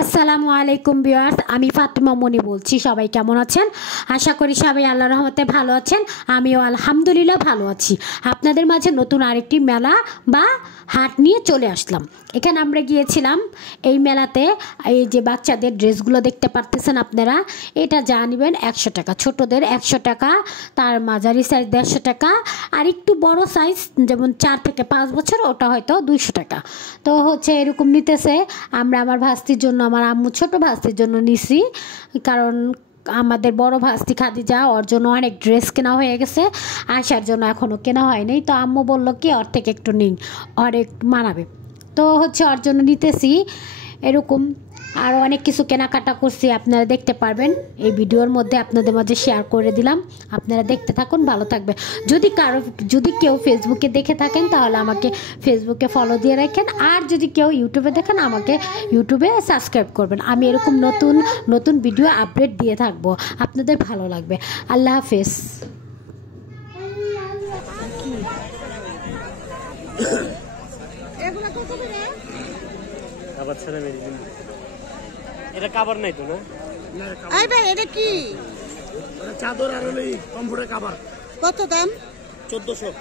আসসালামু আলাইকুম ভিউয়ার্স, আমি ফাতেমা মনি বলছি। সবাই কেমন আছেন? আশা করি সবাই আল্লাহর রহমতে ভালো আছেন। আমিও আলহামদুলিল্লাহ ভালো আছি। আপনাদের মাঝে নতুন আরেকটি মেলা বা হাট নিয়ে চলে আসলাম। এখানে আমরা গিয়েছিলাম এই মেলাতে। এই যে বাচ্চাদের ড্রেসগুলো দেখতে পারতেছেন আপনারা, এটা যা নেবেন 100 টাকা, ছোটদের 100 টাকা, তার মাঝারি সাইজ 150 টাকা, আর একটু বড় সাইজ যেমন 4 থেকে 5 বছর ওটা হয়তো 200 টাকা। তো হচ্ছে এরকম নিতেছে। আমরা আমার ভাস্তির জন্য, আমার আম্মু ছোট ভাস্তির জন্য নিছি, কারণ আমাদের বড় ভাস্তি খাদিজা, ওর জন্য অনেক ড্রেস কেনা হয়ে গেছে, আসার জন্য এখনও কেনা হয়নি। তো আম্মু বললো কি ওর থেকে একটু নিন, ওর একটু মানাবে। তো হচ্ছে ওর জন্য নিতেছি এরকম। আর অনেক কিছু কেনাকাটা করছি, আপনারা দেখতে পারবেন এই ভিডিওর মধ্যে, আপনাদের মাঝে শেয়ার করে দিলাম। আপনারা দেখতে থাকুন, ভালো থাকবে। যদি কেউ ফেসবুকে দেখে থাকেন তাহলে আমাকে ফেসবুকে ফলো দিয়ে রাখেন, আর যদি কেউ ইউটিউবে দেখেন আমাকে ইউটিউবে সাবস্ক্রাইব করবেন। আমি এরকম নতুন নতুন ভিডিও আপডেট দিয়ে থাকবো, আপনাদের ভালো লাগবে। আল্লাহ হাফেজ। এটা কভার নাই তো না? এই ভাই এটা কি? এটা চাদর আর হলো কমফোর্টের কভার। কত দাম? 1400।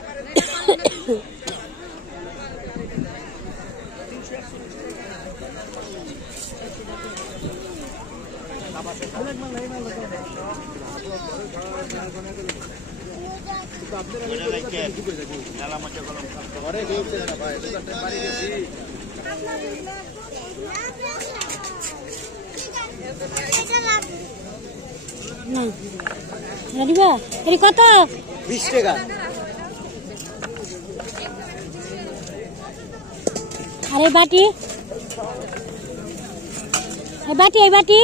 কত? 20 টাকা। আরে বাটি, এই বাটি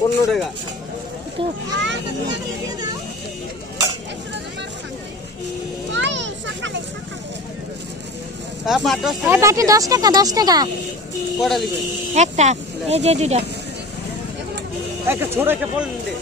15 টাকা। বাটি 10 টাকা, 10 টাকা কটা দিবেন? একটা। এই যে দুইটা, একটা ছোট একটা বল দে।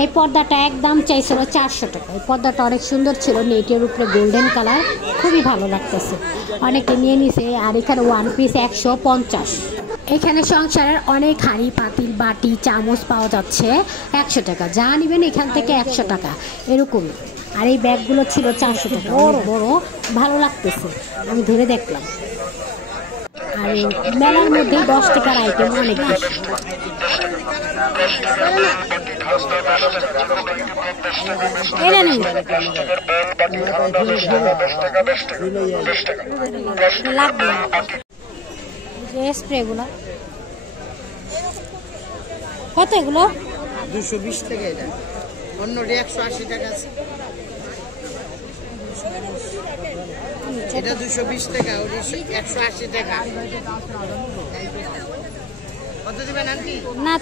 এই পর্দাটা একদম চাইছিল 400 টাকা। এই পর্দাটা অনেক সুন্দর ছিল, নেটের উপরে গোল্ডেন কালার, খুবই ভালো লাগতেছে, অনেকে নিয়ে নিছে। আর এখানে ওয়ান পিস 150। এখানে সংসারের অনেক হাঁড়ি পাতিল বাটি চামচ পাওয়া যাচ্ছে 100 টাকা, যা নেবেন এখান থেকে 100 টাকা এরকম। আর এই ব্যাগগুলো ছিল 400 টাকা, বড় বড়, ভালো লাগতেছে, আমি ধরে দেখলাম। আর এই মেলার মধ্যে 10 টাকার আইটেম অনেক বেশি। স্প্রেগুলো কত? এগুলো 220 টাকা। এটা অন্যটি 180 টাকা আছে। এটা 220 টাকা, ওটা 180 টাকা। কত দিবেন আন্টি? না।